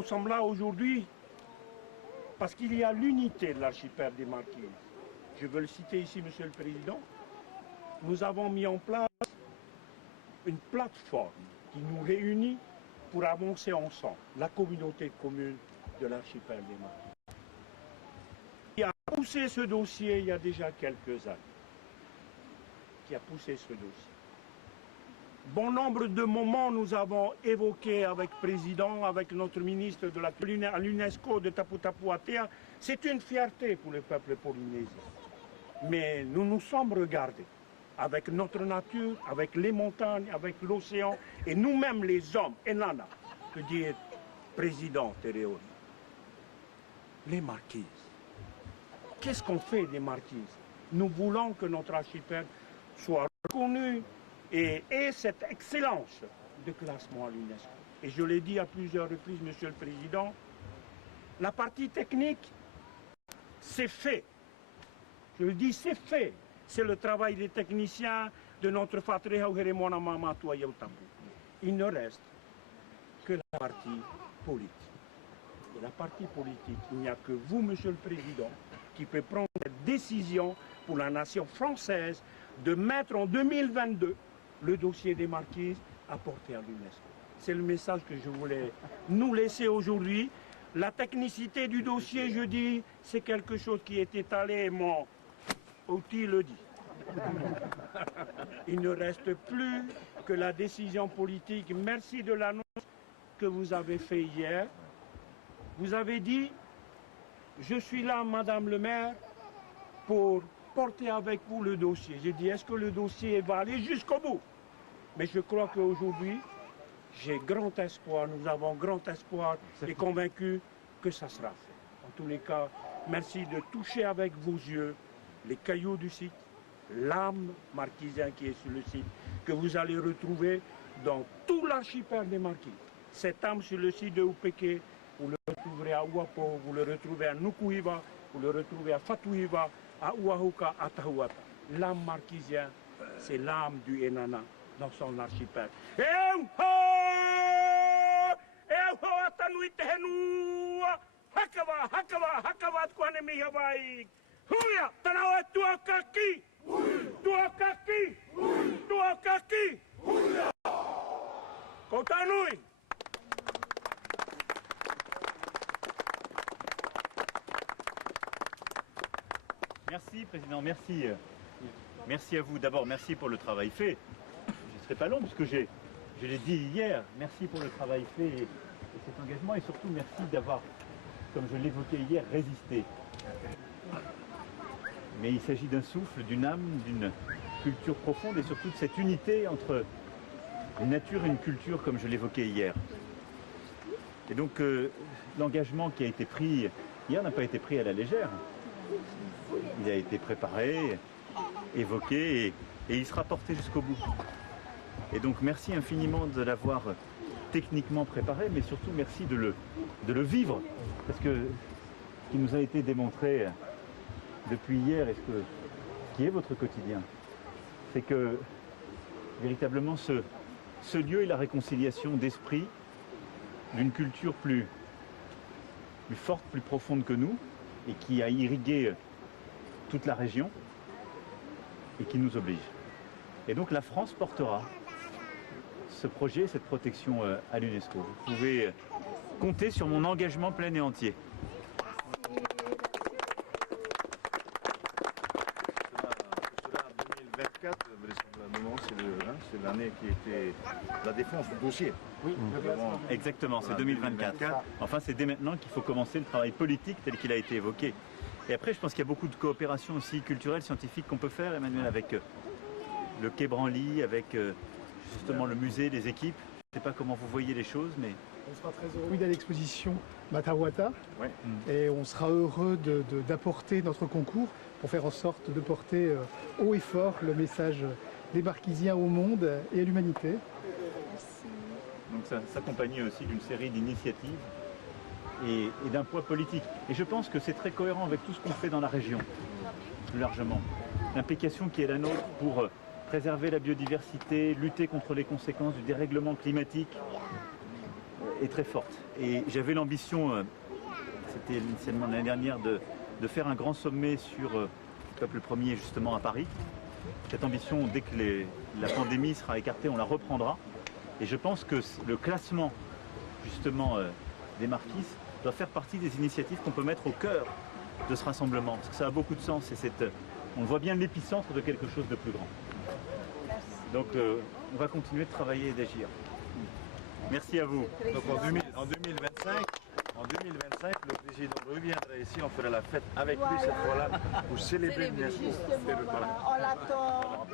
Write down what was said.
nous sommes là aujourd'hui parce qu'il y a l'unité de l'archipel des Marquises. Je veux le citer ici, Monsieur le Président. Nous avons mis en place une plateforme qui nous réunit pour avancer ensemble, la communauté de communes de l'archipel des Marquises. Qui a poussé ce dossier il y a déjà quelques années. Qui a poussé ce dossier. Bon nombre de moments nous avons évoqué avec le président, avec notre ministre de l'UNESCO de Tapu Tapu Atea. C'est une fierté pour le peuple polynésien. Mais nous nous sommes regardés avec notre nature, avec les montagnes, avec l'océan et nous-mêmes les hommes, Enana, que dit le président Tereori. Les Marquises. Qu'est-ce qu'on fait des Marquises? Nous voulons que notre archipel soit reconnu et cette excellence de classement à l'UNESCO. Et je l'ai dit à plusieurs reprises, Monsieur le Président, la partie technique, c'est fait. Je le dis, c'est fait. C'est le travail des techniciens de notre Fatreha Uheremona Mamatua Yautapu. Il ne reste que la partie politique. Et la partie politique, il n'y a que vous, Monsieur le Président, qui peut prendre cette décision pour la nation française de mettre en 2022 le dossier des Marquises apporté à l'UNESCO. C'est le message que je voulais nous laisser aujourd'hui. La technicité du dossier, je dis, c'est quelque chose qui est étalé et mon outil le dit. Il ne reste plus que la décision politique. Merci de l'annonce que vous avez faite hier. Vous avez dit, je suis là, Madame le maire, pour porter avec vous le dossier. J'ai dit, est-ce que le dossier va aller jusqu'au bout? Mais je crois qu'aujourd'hui, j'ai grand espoir, nous avons grand espoir et convaincu que ça sera fait. En tous les cas, merci de toucher avec vos yeux les cailloux du site, l'âme marquisienne qui est sur le site, que vous allez retrouver dans tout l'archipel des Marquises. Cette âme sur le site de Upeke, vous le retrouverez à Uapo, vous le retrouvez à Nukuhiva, vous le retrouvez à Fatuhiva, à Uahuka, à Tahuata. L'âme marquisienne, c'est l'âme du Enana dans son archipel. Huia, tanawa tua kaki! Tua kaki! Tua kaki! Kotanui! Merci, Président, merci. Merci à vous. D'abord, merci pour le travail fait. Je ne serai pas long, puisque je l'ai dit hier. Merci pour le travail fait et cet engagement. Et surtout, merci d'avoir, comme je l'évoquais hier, résisté. Mais il s'agit d'un souffle, d'une âme, d'une culture profonde et surtout de cette unité entre une nature et une culture, comme je l'évoquais hier. Et donc, l'engagement qui a été pris hier n'a pas été pris à la légère. Il a été préparé, évoqué et il sera porté jusqu'au bout. Et donc merci infiniment de l'avoir techniquement préparé, mais surtout merci de le vivre. Parce que ce qui nous a été démontré depuis hier et ce qui est votre quotidien, c'est que véritablement ce lieu est la réconciliation d'esprit d'une culture plus forte, plus profonde que nous et qui a irrigué toute la région et qui nous oblige. Et donc la France portera ce projet, cette protection à l'UNESCO. Vous pouvez compter sur mon engagement plein et entier. C'est l'année qui était la défense du dossier. Oui, exactement, c'est 2024. Enfin, c'est dès maintenant qu'il faut commencer le travail politique tel qu'il a été évoqué. Et après, je pense qu'il y a beaucoup de coopération aussi culturelle, scientifique qu'on peut faire, Emmanuel, avec le Quai Branly, avec justement le musée, les équipes. Je ne sais pas comment vous voyez les choses, mais... On sera très heureux d'aller à l'exposition Matawata. Ouais. Et on sera heureux d'apporter notre concours pour faire en sorte de porter haut et fort le message des Marquisiens au monde et à l'humanité. Donc ça s'accompagne aussi d'une série d'initiatives et d'un poids politique. Et je pense que c'est très cohérent avec tout ce qu'on fait dans la région, plus largement. L'implication qui est la nôtre pour préserver la biodiversité, lutter contre les conséquences du dérèglement climatique est très forte. Et j'avais l'ambition, c'était initialement l'année dernière, de faire un grand sommet sur le peuple premier justement à Paris. Cette ambition, dès que la pandémie sera écartée, on la reprendra. Et je pense que le classement justement des marquises doit faire partie des initiatives qu'on peut mettre au cœur de ce rassemblement. Parce que ça a beaucoup de sens et on voit bien l'épicentre de quelque chose de plus grand. Donc on va continuer de travailler et d'agir. Merci à vous. Donc en 2025, le président reviendra ici, on fera la fête avec lui cette fois-là pour célébrer une naissance. Justement, voilà. On l'attend.